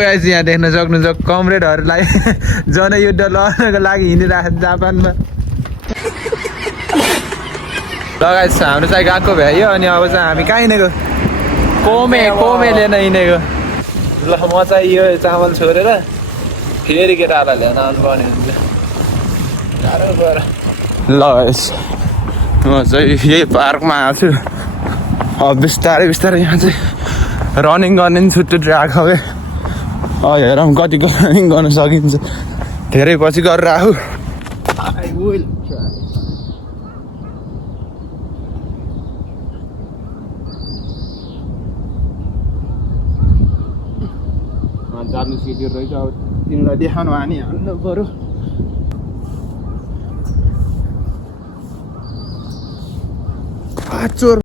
Guys यहाँ देख्न सक्नुहुन्छ कमरेडहरूलाई जनयुद्ध लड्नको लागि हिँडिरहेको जापानमा। गाइस हाम्रो चाहिँ गएको भ्यायो अनि अब चाहिँ हामी कहाँ हिँडेको कोमे लिन हिँडेको। ल म चाहिँ यो चामल छोडेर फेरि केटाहरूलाई ल्याउन आउनुपर्ने हुन्छ। साह्रो पऱ्यो। ल गाइस म चाहिँ यही पार्कमा आएको छु। अब बिस्तारै बिस्तारै यहाँ चाहिँ रनिङ गर्ने पनि छुट्टै ट्र्याक हो क्या। हेरौँ कतिको रनिङ गर्न सकिन्छ। धेरै पछि गरेर आऊ। जानु सिक्यो रहेछ। अब तिमीलाई देखाउनु हानी हाल्नु पऱ्यो। चोर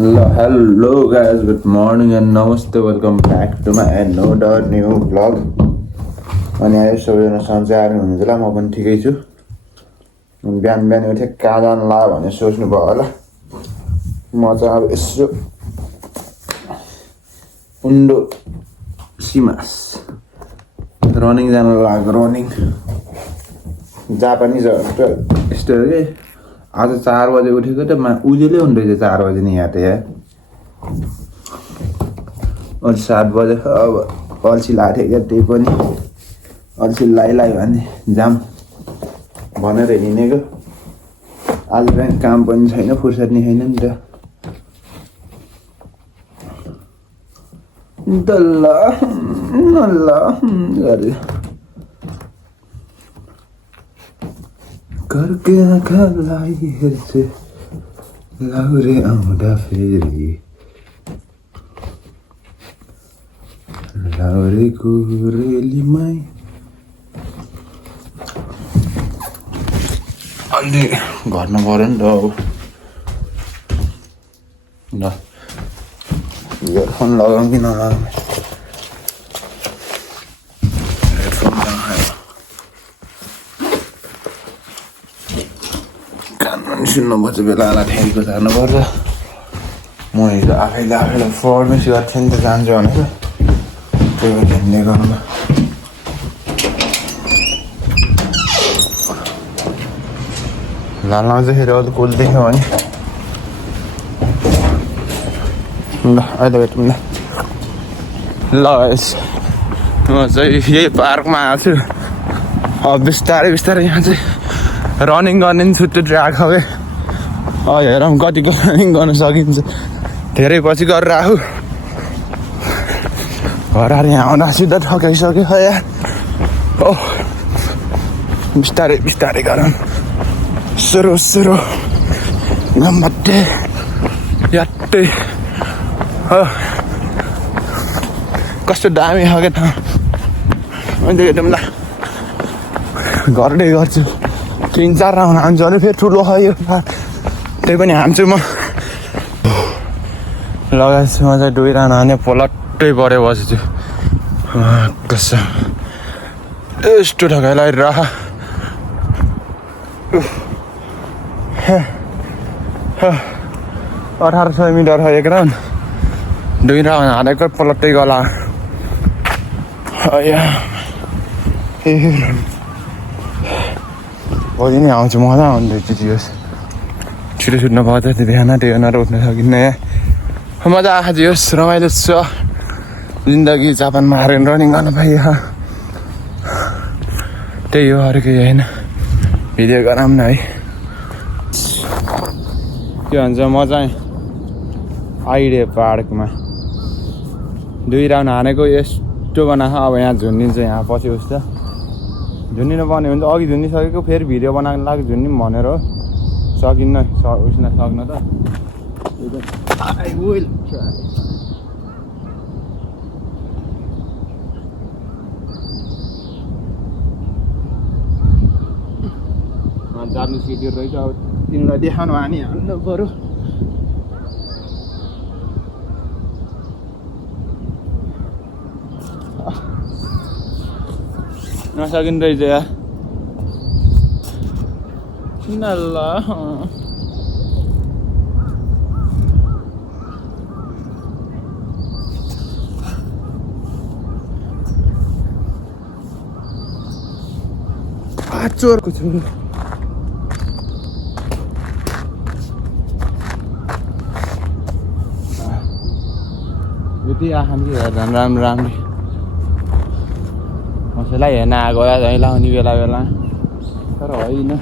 ल hello guys good morning and नमस्ते welcome back to my another new vlog. अनि आयो सबैजना सन्चै आएर हुनुहुन्छ होला। म पनि ठिकै छु। बिहान बिहान उठेँ कहाँ जानु ला भनेर सोच्नु भयो होला। म चाहिँ अब यसो उन्डो सिमास रनिङ जानु लाग्यो। रनिङ जापानिज यस्तो हो कि आज 4 बजे उठेको त उजेलै हुँदैछ 4 बजे नि यहाँ त यहाँ। अहिले 7 बजे अब अल्छी लाग्थ्यो क्या। त्यही पनि अल्छी लाइ भने जाम भनेर हिँडेको। आज पनि काम पनि छैन फुर्सद नि छैन नि त। ल गरे घरको आँखालाई हेर्छु लाउरे आउँदा फेरि लाउरेको रेलीमै अलि घट्नु पऱ्यो नि त। अब ल इयरफोन लगाउँ कि नलगाउँ। हेडफोन लगायो कान पनि सुन्नुपर्छ। बेला बेला ठेरीको जानुपर्छ। म हिजो आफैलाई फर्मेसी गर्थेँ नि त जान्छु भनेर। त्यही भएर हिँड्ने गर्नु। लालमा चाहिँ फेरि अलिक कुल देख्यो भने ल अहिले भेटौँ ल। ल म चाहिँ यही पार्कमा आएको छु। अब बिस्तारै बिस्तारै यहाँ चाहिँ रनिङ गर्ने पनि छुट्टै ट्र्याक हो क्या। हेरौँ कतिको रनिङ गर्न सकिन्छ। धेरै पछि गरेर आऊ। घर यहाँ आउँदा सिधा ठकाइसक्यो खै यार। बिस्तारै बिस्तारै गरौँ। सुरु गम्बटे यात्तै कस्तो दामी हो क्या ठाउँ। अहिले हेरौँ ल गर्दै गर्छु। 3-4 राउन्ड हान्छु भने फेरि ठुलो खयो। त्यही पनि हान्छु म। लगाएछु म चाहिँ 2 राउन्ड हाने पलट्टै पऱ्यो बसेछु। कसम यस्तो ठकाइलाई राख। 1800 मिटर हो 1 राउन्ड। 2 राउन्ड हानेको पलट्टै गला। भोलि नै आउँछु। मजा आउँदैछ जियोस्। छिटो सुत्नु पर्छ। त्यो बिहान उठ्न सकिन्न यहाँ। मजा आएको जियोस्। रमाइलो छ जिन्दगी। जापानमा आएर रनिङ गर्नु पाइयो। त्यही हो अरू केही होइन। भिडियो गराउँ न है। के भन्छ म चाहिँ आइडे पार्कमा 2 राउन्ड हानेको यस्तो बनाएको। अब यहाँ झुन्डिन्छ। यहाँ पछि उस्तो झुन्डिनु पर्ने हुन्छ। अघि झुन्डिसकेको फेरि भिडियो बनाउनु लागि झुन्डिम भनेर हो। सकिन्न उस्न सक्न त। जानु सिक्यो रहेछ। अब तिमीलाई देखाउनु हानी हाल्नु पऱ्यो। नसकिँदो रहेछ यार किन ल चोरको छु यति आँखाले हेर्दा राम्रो राम्रो कसैलाई हेर्न आएको होला झैँ लाउने बेला बेला तर होइन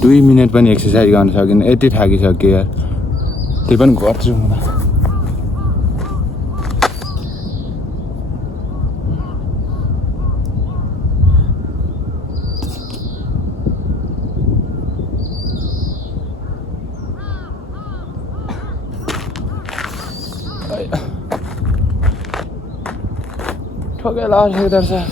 दुई मिनट पनि एक्सर्साइज गर्न सकिनँ यति थाकिसक्यो यार त्यही पनि गर्छु म ठोकै लाग्छ दर्शक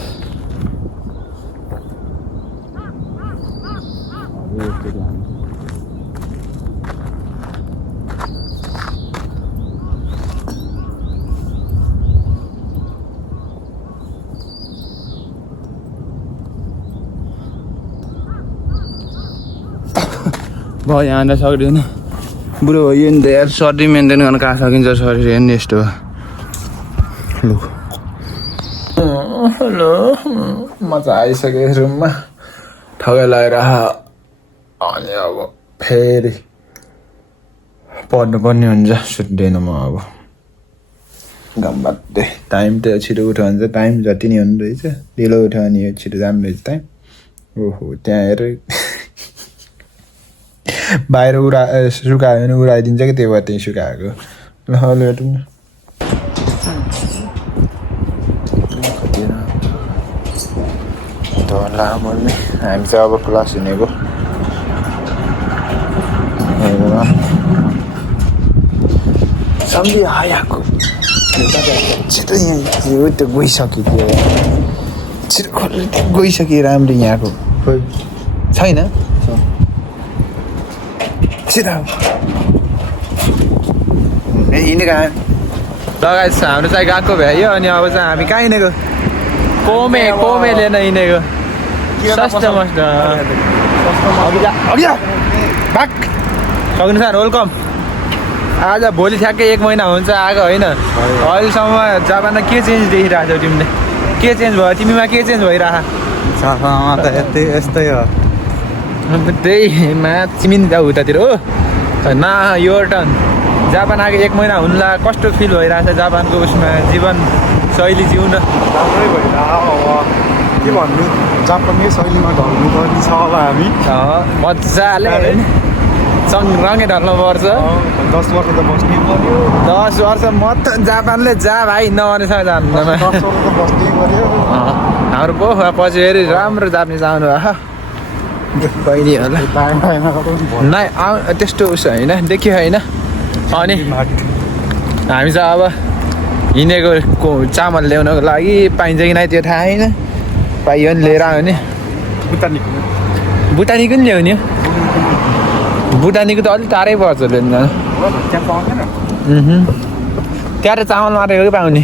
भयो यहाँ आउँदा सक्दैन बुढो भयो नि त यार सर्दी मेन्टेन गर्न कहाँ सकिन्छ शरीर हेर्ने यस्तो लु हेलो मजा आइसक्यो रुममा ठगै लगाएर अनि अब फेरि पढ्नुपर्ने हुन्छ सुत्दैन म अब गम्बाते टाइम त छिटो उठ्यो भने चाहिँ टाइम जति नै हुनु रहेछ ढिलो उठ्यो भने यो छिटो जानु रहेछ टाइम ओहो त्यहाँ हेर बाहिर सुकायो भने उडाइदिन्छ कि त्यो भएर त्यहीँ सुकाएको ल हेटौँ न लामोले हामी चाहिँ अब क्लास हिँडेको सम्झि आएको छिटो यहाँ त्यो गइसक्यो त्यो छिटो गइसक्यो राम्रो यहाँको छैन छिटो हिँडेको लगाएछ हाम्रो चाहिँ गएको भ्यायो अनि अब चाहिँ हामी कहाँ हिँडेको कोमे लिन हिँडेको सस्तो मस्त सक्नु सर वेलकम आज भोलि ठ्याक्कै 1 महिना हुन्छ आएको होइन अहिलेसम्म जापानमा के चेन्ज देखिरहेको छौ तिमीले के चेन्ज भयो तिमीमा के चेन्ज भइरह जापानमा त यस्तै हो त्यहीमा चिमिन जाऊ उतातिर हो न यो टर्न जापान आएको 1 महिना हुनुला कस्तो फिल भइरहेछ जापानको उसमा जीवन शैली जिउन राम्रै भइरहेको के भन्नु जापानी शैलीमा ढल्नु पर्ने छ होला हामी मजाले सँगसँगै ढल्नु पर्छ 10 वर्ष त बस्नै पर्यो 10 वर्ष म त जापानले जा भाइ नभनेसम्म जान्दैन 10 वर्ष त बस्नै पर्यो हाम्रो पो पछि फेरि राम्रो जापानिज आउनु कहिले होला नै त्यस्तो उसो होइन देखियो होइन अनि हामी चाहिँ अब हिँडेको चामल ल्याउनको लागि पाइन्छ कि नै त्यो थाहा होइन पाइयो नि लिएर आयो नि बुटानीको नि ल्याउने बुटानीको त अलिक टाढै पर्छ लिनु जानु त्यहाँ त चामल मारेको कि पाउने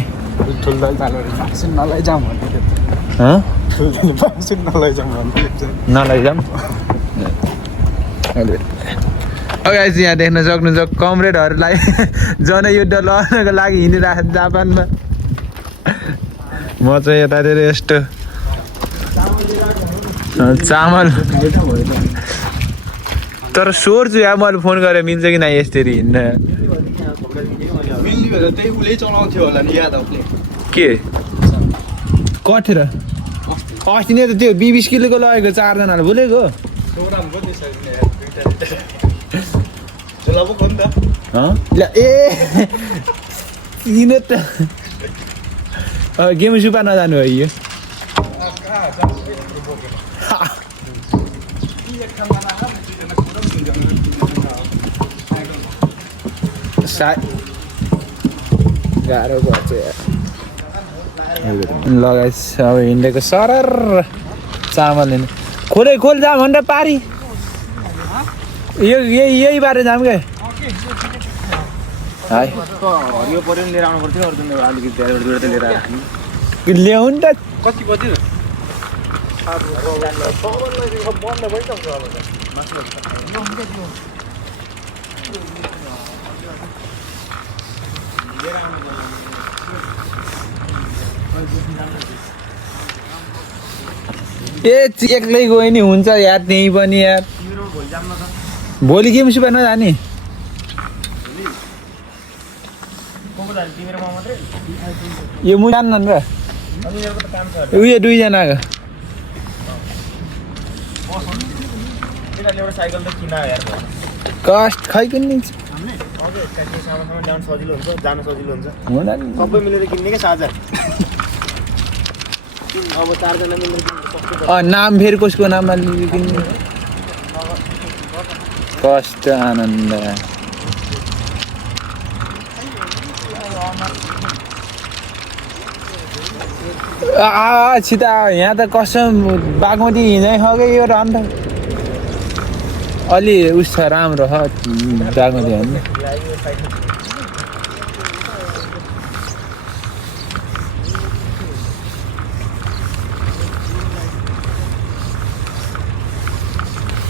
नलैजाऊँ गाइस यहाँ देख्न सक्नुहुन्छ कमरेडहरूलाई जनयुद्ध लड्नको लागि हिँडिरहेको जापानमा म चाहिँ यतातिर यस्तो चामल तर सोध्छु या मैले फोन गरेर मिल्छ कि न यसरी हिँड्न त्यही उसले चलाउँथ्यो होला नि याद आउने के कठेर अस्ति नै त त्यो 20 किलोको लगेको 4 जनाले बोलेको ए किन त गेम सुपा नजानु है यो गाह्रो पर्छ ल गाइस अब हिँडेको सरर चामल लिनु खोल जाम भनेर पारी यही बाटो जाम क्या हरियो पर्यो लिएर आउनु पर्थ्यो अलिकति लिएर ल्याउनु त कति बज्यो एक्लै गयो नि हुन्छ यार त्यहीँ पनि यार भोलि गेम सुपा नजाने यो म जान्न र उयो 2 जनाको कस्ट खै किन्ने सजिलो हुन्छ जान सजिलो हुन्छ हुँदैन सबै मिलेर किन्ने क्या साझा अब 4 जना मिलेर नाम फेरि कसको नाममा किन्ने कष्ट आनन्द छिटा यहाँ त कसम बागमती हिँड्दै खगै यो अन्त अलि उस छ राम्रो छ बागमती हाल्नु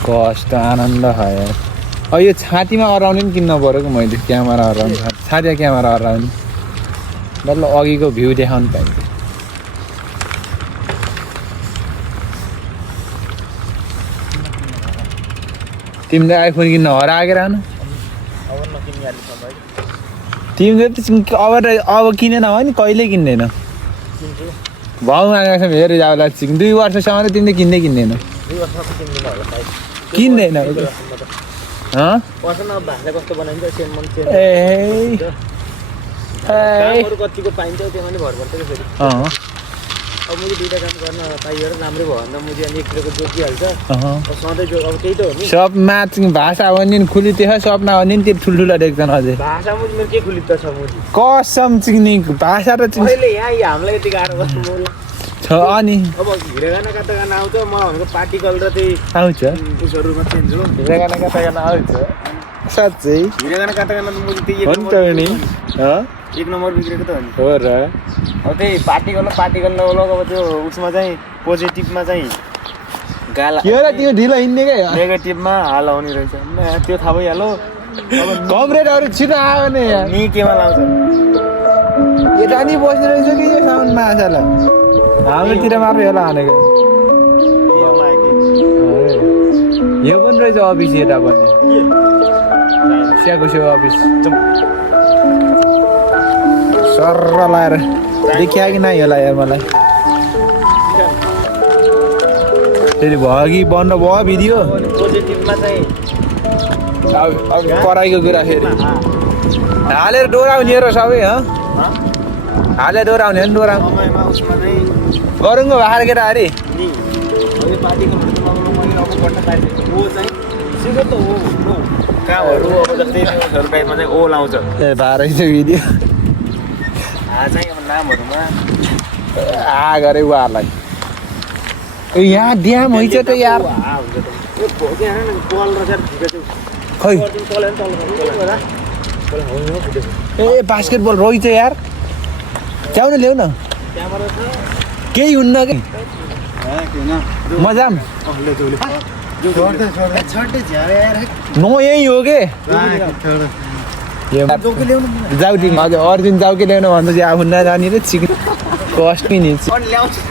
कष्ट आनन्द खायो अब यो छातीमा अराउने पनि किन्न परेको मैले क्यामेरा अराउने छातीमा क्यामेरा अराउने डल्लो अघिको भ्यू देखाउनु पाइन्छ तिमीले आइफोन किन्न हराएको रहनु तिमीले त अब किनेन भने कहिले किन्दैन भाउ मागेको छ हेरेर जाओला 2 वर्षसम्म त तिमीले किन्दैन कतिको पाइन्छ त्यो पनि भर पर्छ फेरि अब मैले 2टा काम गर्न पाइयो र राम्रै भयो भने मुझे अनि 1 किलोको जोगिहाल्छ सधैँ जो अब त्यही त हो नि सब म्याच भाषा भने खुली त्यो सपना भने त्यो ठुल्ठुला देख्छन् अझै भाषा मुझ मेरो के खुली त छ मुझी कसम चिक्ने भाषा त अहिले यहाँ हामीलाई यति गाह्रो बस्नु छ अनि अब हिरागाना कता गाना आउँछ मलाई भनेको पार्टिकल र त्यही आउँछ उसहरूमा चेन्ज हो हिरागाना कता गाना आउँछ साँच्चै हिरागाना कता गाना त मुझे त्यही हो नि त नि 1 नम्बर बिग्रेको त हो नि हो र अब त्यही पार्टिकल अब त्यो उसमा चाहिँ पोजिटिभमा चाहिँ गाला के र त्यो ढिलो हिँड्ने के नेगेटिभमा हाल आउने रहेछ त्यो थाहा भइहाल्यो अब कमरेडहरू छिटो आयो भने नि केमा लाउँछ यता नि बस्ने रहेछ कि यो साउन्डमा आशाला हाम्रोतिर मात्रै होला हानेको यो पनि रहेछ अफिस यता पनि स्याको सेवा अफिस सर्र लाएर देखिया कि नै होला यार मलाई फेरि भयो कि बन्द भयो भिडियो पोजिटिभमा चाहिँ अब कराईको कुरा फेरि हालेर डोराउने र सबै हालेर डोराउने हो नि डोरा समयमा उसमा चाहिँ गरुङको भाँडा केटा अरे नि अहिले पार्टिकलहरू त लगाउनु मैले अब पढ्न पाइरहेको छु ओ चाहिँ सिधो त हो कामहरू अब जस्तै न्युजहरू टाइपमा चाहिँ ओ लाउँछ ए भाँडै छ भिडियो चाहिँ अब नामहरूमा गरे उहाँहरूलाई यहाँ ड्याम होइन त यार हुन्छ त यो भोगे हान बल र चाहिँ झिकेको खै तल ए बास्केटबल रहेछ यार ल्याउ न क्यामेरा छ केही हुन्न कि किन म जाम छोड्दै झ्याउ यार नयही हो के जोको ल्याउनु जाउ तिमी हजुर अर्जुन जाउ के ल्याउनु भन्दा चाहिँ आफू नजाने र चिकन कस्ट पनि नि अनि ल्याउँछु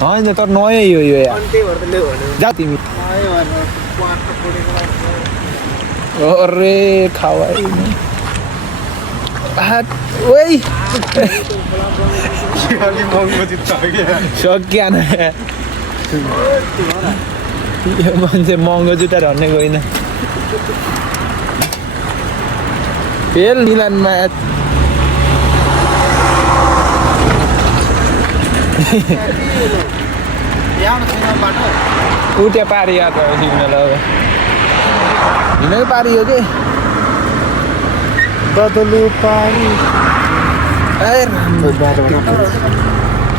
होइन तर नयही हो यो यार अनि त्यही भएर त ल्याउ भने जाऊ तिमी आयो भने क्वार्टर फोडेको अरे खावाइ ओइ सकिएन यो मान्छे महँगो जुत्ता भन्ने गएन फेल मिलानमा ल्याउनु छैन बाटो उठ्या पारी याद भयो सिग्नल अब हिँडेर पारी हो कि बदलु पारी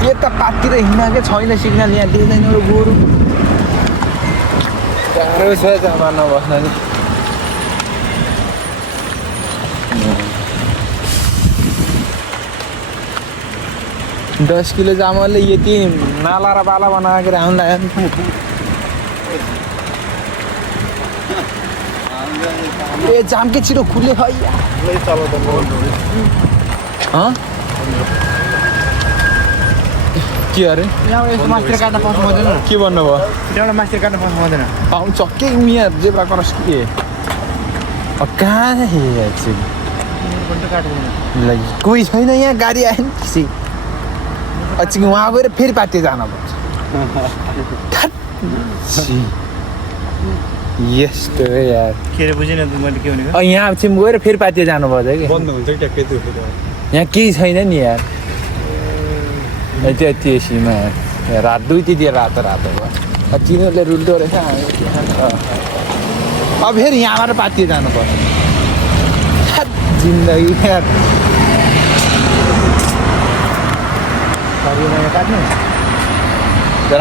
यता पातिर हिँडेकै छैन सिग्नल यहाँ देख्दैन गोरु गाह्रो छ जमाना बस्न नि 10 किलो चामलले यति नाला र बाला बनाएर राउन्ड आयो ए जाम के छिटो खुले खै के अरे मास्टर काट्न पाउनु हुँदैन के भन्नुभयो एउटा मास्टर काट्न पाउनु हुँदैन पाउनु चक्कै उहाँ जेब्रा क्रस के कहाँ एकछिन कोही छैन यहाँ गाडी आयो नि त्यसै एकछिन उहाँ गएर फेरि पाते जानुपर्छ यस्तो यार के अरे बुझेन मैले के भनेको यहाँ चाहिँ गएर फेरि पाते जानुपर्छ कि बन्द हुन्छ ट्याक्कै त्यो यहाँ केही छैन नि यार त्यो सीमा रात दुईतिर रातो रातो भयो चिनोले रुल्दो रहेछ अब फेरि यहाँबाट पाते जानु पर्यो जिन्दगी यार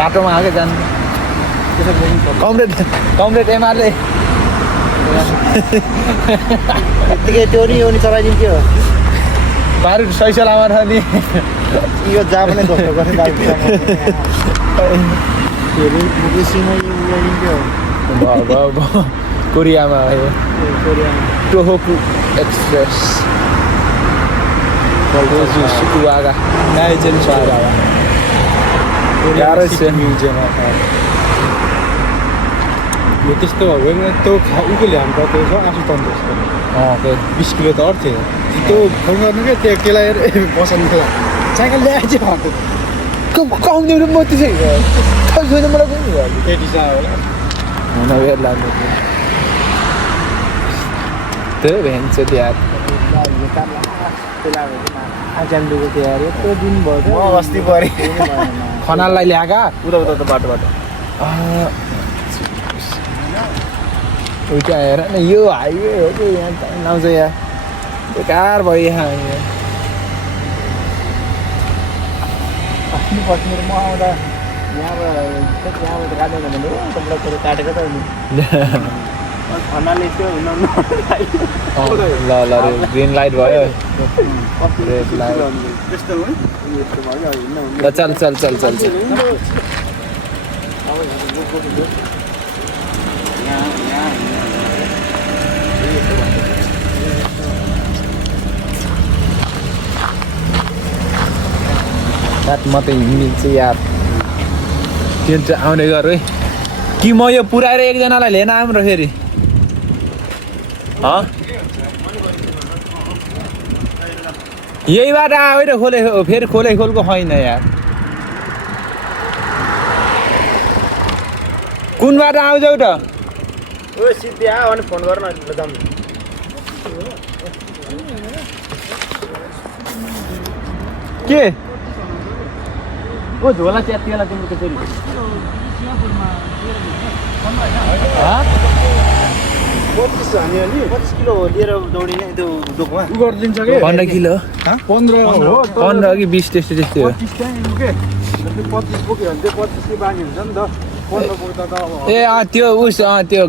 राटोमा आएकै जानु कमरेड एमआरले यत्तिकै त्यो नि यो नि चलाइदिन्थ्यो बारु सैसलामा छ नि यो जा पनि धोका गर्ने दाजु कोरियामा आयो टोहोकु एक्सप्रेस सुकुवागा नाइजेन सारावा गाह्रो छ म्युजियम यो त्यस्तो भयो भने त्यो उको ल्याउनु पर्छ त्यो आफू तन्त्र 20 किलो त अर्थ्यो त्यो फोन गर्नु क्या त्यो केलाएर बसाउनु थियो साइकल ल्याएछ भन्थ्यो कौने म त्यसै थाहा छैन मलाई पनि एटिसा होला हुन वेर लाग्यो त्यो भ्यान्छ त्यहाँ आजामडुको तयार यत्रो दिन भयो अस्ति परे खनाललाई ल्याएका उता उता त बाटोबाट उता हेर न यो हाइवे हो कि यहाँ टाइम आउँछ यहाँ बेकार भयो यहाँ अस्ति बस्नेर म आउँदा यहाँबाट काट्दैन भने तपाईँलाई काटेको त खनाले त्यो ल ल ग्रिन लाइट भयो रेड लाइट ल चल चल चल चल चल रात म त हिँडिन्छ यार त्यो चाहिँ आउने गर है कि म यो पुऱ्याएर एकजनालाई लिन आऊँ र फेरि यही बाटो आयो र खोले फेरि खोले खोलको होइन यार कुन बाटो आउँछौ त ओ सिधै आयो भने फोन गर न जाम के ओ झोला च्यातिएला तिम्रो त्यसरी 25 हान्यो नि 25 किलो लिएर दौडिने त्यो डोकमा उ गरिदिन्छ के 15 किलो 15 हो 15 कि 20 त्यस्तै हो 25 चाहिँ के 25 बोक्यो भने चाहिँ 25 के बानी हुन्छ नि त 15 बोक्दा त अब ए त्यो उस त्यो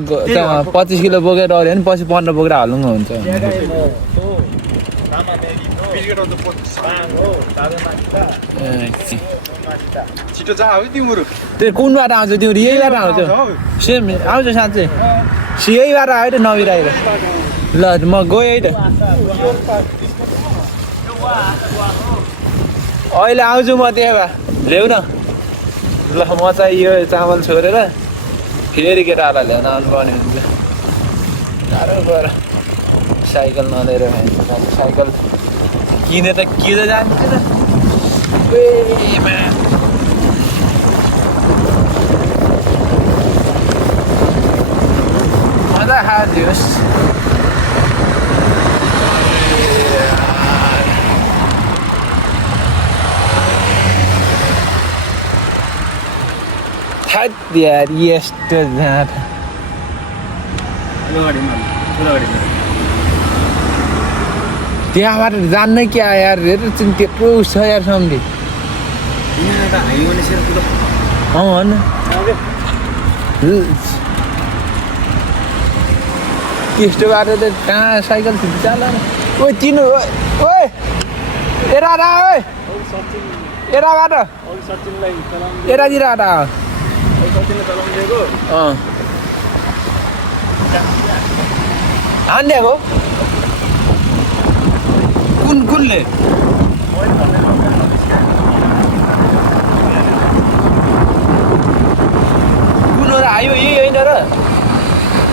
25 किलो बोकेर अरे नि पछि 15 बोकेर हाल्नु हुन्छ छिटो जा है तिम्रो त्यो कुन बाटो आउँछ तिम्रो यही बाटो आउँछ सेम आउँछ साँच्चै यही बाटो आयो त नबिराएर ल म गएँ है त अहिले आउँछु म त्यहाँ भए ल्याउ न ल म चाहिँ यो चामल छोडेर फेरि केटाहरूलाई ल्याउन आउनुपर्ने हुन्छ साह्रो गएर साइकल नलिएर साइकल किने त के त जान्छ त मजा खादियोस् यार यस्तो जाँड त्यहाँबाट जान्नै क्या यार त्यत्रो छ यार सम्झे त्यस्तो बाटो त कहाँ साइकल चाल ओ तिनो ओ एरा बाटो एरातिर आटा हान्दिएको कुनले कुन र हाइवे यही होइन र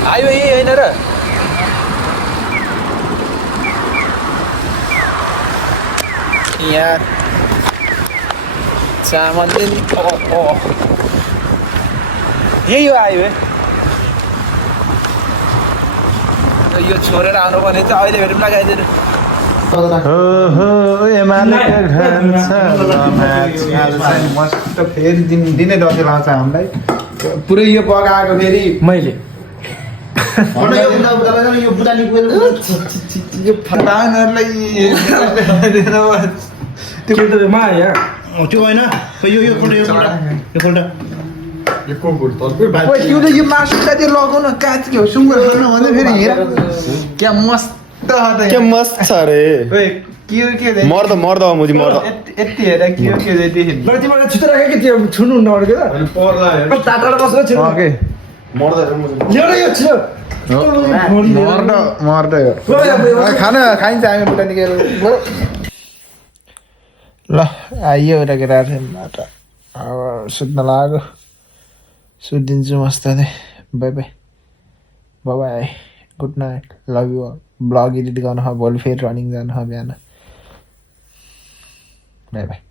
हाइवे यही होइन र यार चामल यही हो हाइवे यो छोडेर आउनु पर्ने चाहिँ अहिले भेटौँ लगाइदिनु मस्त फेरि दिनै दसैँ लाउँछ हामीलाई पुरै यो पकाएको फेरि मैले त्यो होइन यो मासु त्यो लगाउन काँची हो सुँगुर खानु भन्दा फेरि हेर क्या मस्त क्या मस्त छ अरे मर्द मुजी मर्द यति हेर के देखि तिमीलाई छिटो राखेँ कि त्यो छुनु नअड्क्यो टाटा बसेर छिटो यो छिटो मर्द खाना खाइन्छ हामी बुढा निकाल ल आइयो एउटा केटाहरू अब सुत्न लाग्यो सुत्दिन्छु मस्तले bye bye bye good night love you vlog edit गर्नु भोलि फेरि रनिङ जानु बिहान बाई बाई